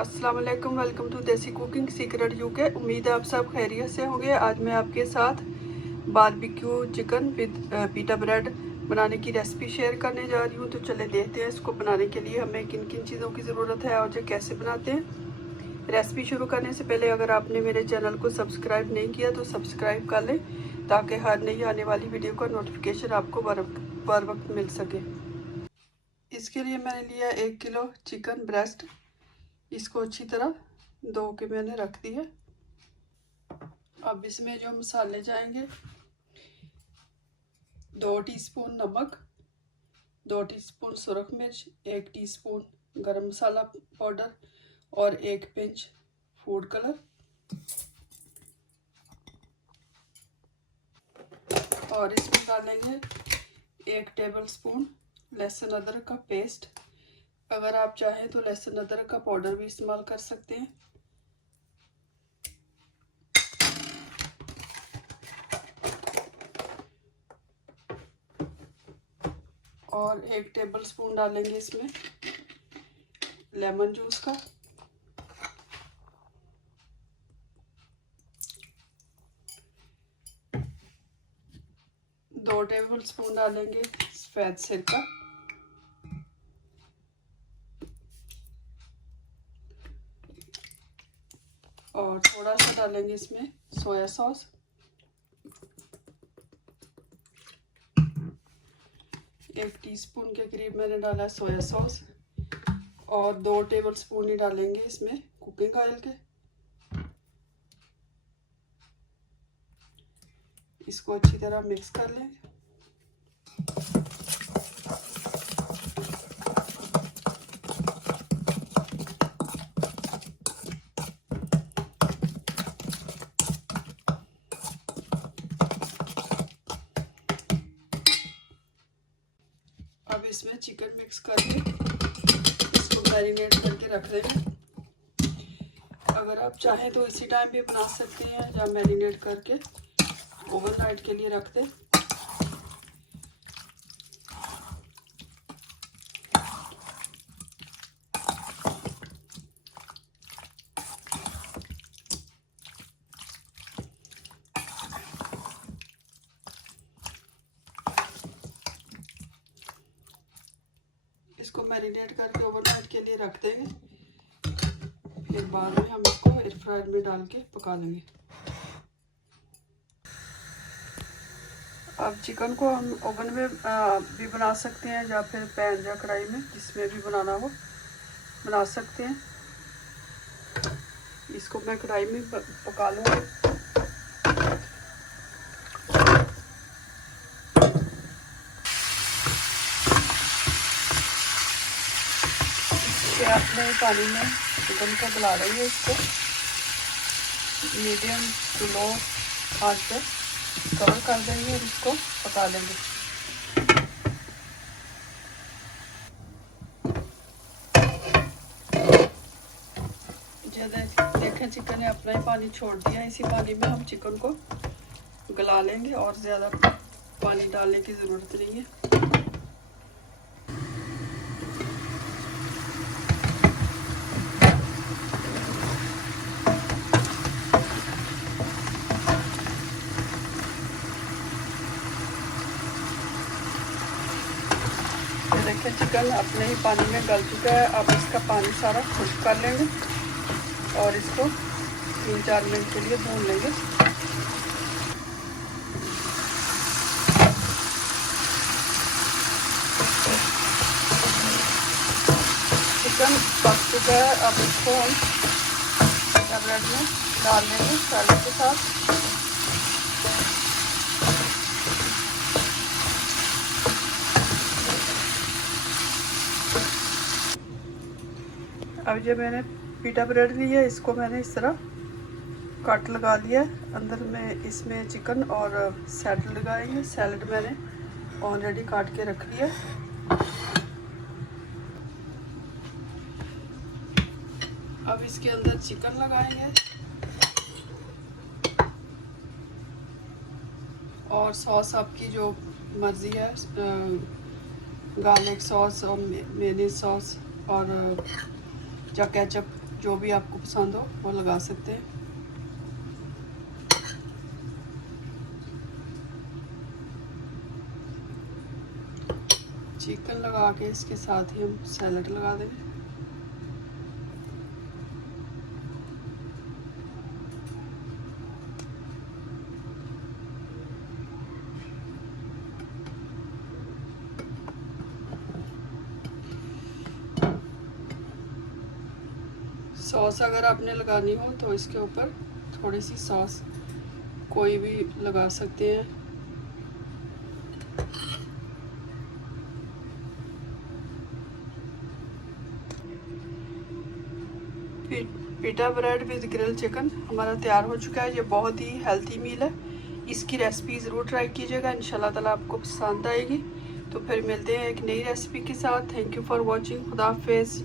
अस्सलाम वालेकुम, welcome to देसी कुकिंग सीक्रेट यूके। उम्मीद है आप सब खैरियत से होंगे। आज मैं आपके साथ बारबेक्यू चिकन विद पीटा ब्रेड बनाने की रेसिपी शेयर करने जा रही हूँ। तो चले देखते हैं इसको बनाने के लिए हमें किन किन चीज़ों की ज़रूरत है और जो कैसे बनाते हैं। रेसिपी शुरू करने से पहले अगर आपने मेरे चैनल को सब्सक्राइब नहीं किया तो सब्सक्राइब कर लें, ताकि हर नई आने वाली वीडियो का नोटिफिकेशन आपको बर वक्त मिल सके। इसके लिए मैंने लिया 1 किलो चिकन ब्रेस्ट। इसको अच्छी तरह धो के मैंने रख दी है। अब इसमें जो मसाले जाएंगे, 2 टीस्पून नमक, 2 टीस्पून सुरख मिर्च, 1 टीस्पून गरम मसाला पाउडर और 1 पिंच फूड कलर। और इसमें डालेंगे 1 टेबल स्पून लहसुन अदरक का पेस्ट। अगर आप चाहें तो लहसुन अदरक का पाउडर भी इस्तेमाल कर सकते हैं। और 1 टेबल स्पून डालेंगे इसमें लेमन जूस का। दो टेबल स्पून डालेंगे सफ़ेद सिरका। और थोड़ा सा डालेंगे इसमें सोया सॉस। 1 टीस्पून के करीब मैंने डाला है सोया सॉस। और 2 टेबल स्पून ही डालेंगे इसमें कुकिंग ऑयल के। इसको अच्छी तरह मिक्स कर लेंगे। अब इसमें चिकन मिक्स करके इसको मैरिनेट करके रख देंगे। अगर आप चाहें तो इसी टाइम भी बना सकते हैं या मैरिनेट करके ओवरनाइट के लिए रख दें। इसको मैरिनेट करके ओवरनाइट के लिए रख देंगे। फिर बाद में हम इसको एयर फ्रायर में डाल के पका लेंगे। अब चिकन को हम ओवन में भी बना सकते हैं या फिर पैन या कढ़ाई में, जिसमें भी बनाना हो बना सकते हैं। इसको मैं कढ़ाई में पका लूँगी। अपने पानी में चिकन को गला रही है। इसको मीडियम टू लो आंच पे कवर कर देंगे और इसको पका लेंगे। देखें चिकन ने अपना ही पानी छोड़ दिया। इसी पानी में हम चिकन को गला लेंगे और ज़्यादा पानी डालने की ज़रूरत नहीं है। देखिए चिकन अपने ही पानी में गल चुका है। अब इसका पानी सारा खुश्क कर लेंगे और इसको 3-4 मिनट के लिए भून लेंगे। चिकन पक चुका है। अब इसको हम ब्रेड में डाल लेंगे सैलेड के साथ। अब जब मैंने पीटा ब्रेड लिया, इसको मैंने इस तरह कट लगा लिया। अंदर में इसमें चिकन और सैलड लगाएंगे। सैलड मैंने ऑलरेडी काट के रख लिया। अब इसके अंदर चिकन लगाएंगे और सॉस आपकी जो मर्ज़ी है, गार्लिक सॉस और मेयोनीज सॉस और या केचप जो भी आपको पसंद हो वो लगा सकते हैं। चिकन लगा के इसके साथ ही हम सैलड लगा देंगे। सॉस अगर आपने लगानी हो तो इसके ऊपर थोड़ी सी सॉस कोई भी लगा सकते हैं। पिटा ब्रेड विद ग्रिल चिकन हमारा तैयार हो चुका है। ये बहुत ही हेल्थी मील है, इसकी रेसिपी ज़रूर ट्राई कीजिएगा, इंशाल्लाह ताला आपको पसंद आएगी। तो फिर मिलते हैं एक नई रेसिपी के साथ। Thank you for watching. खुदा हाफिज़।